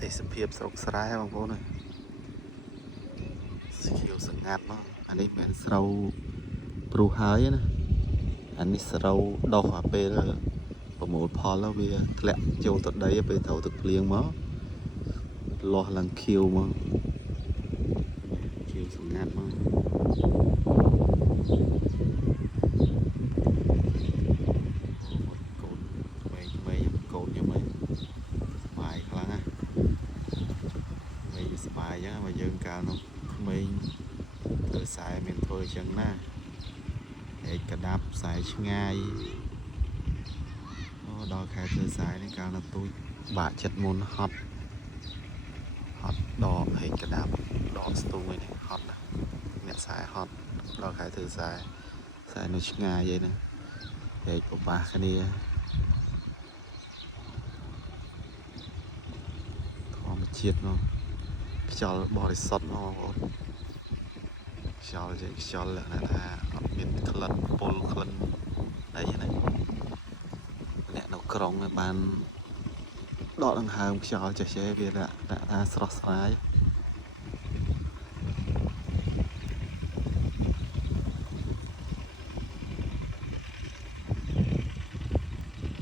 ទេសភាពស្រុកស្រែបងប្អូនអើយស្គៀវសង្ងាត់មកអានេះមិនស្រូវព្រុសហើយណាអានេះស្រូវដុះអាពេលប្រមូលផលវាធ្លាក់ចូលទៅដីពេលត្រូវទឹកភ្លៀងមកលាស់ឡើងខៀវមកខៀវសង្ងាត់មកកូនថ្មីកូនខ្ញុំឯងបាយខ្លាំងណាវិញស្បាយអញ្ចឹងមកយើងកាលនោះក្មេងធ្វើខ្សែមានធ្វើអញ្ចឹងណាឯកដាប់ខ្សែឆ្ងាយអូដល់ខែធ្វើខ្សែនេះកាលនោះទូចបាក់ចិត្តមុនហត់ដកហេកដាប់ដកស្ទូងឯនេះហត់ណាអ្នកខ្សែហត់ដល់ខែធ្វើខ្សែនៅឆ្ងាយឯហ្នឹងហេកប្របាសគ្នាធម្មជាតិមកខ្យល់បរិសុទ្ធមកបងប្អូនខ្យល់ចេញខ្យល់លក្ខណៈថាអត់មានក្លិនពុលក្លិនអីហ្នឹងអ្នកនៅក្រុងបានដកដង្ហើមខ្យល់ចេះវាដាក់ថាស្រស់ស្រាយ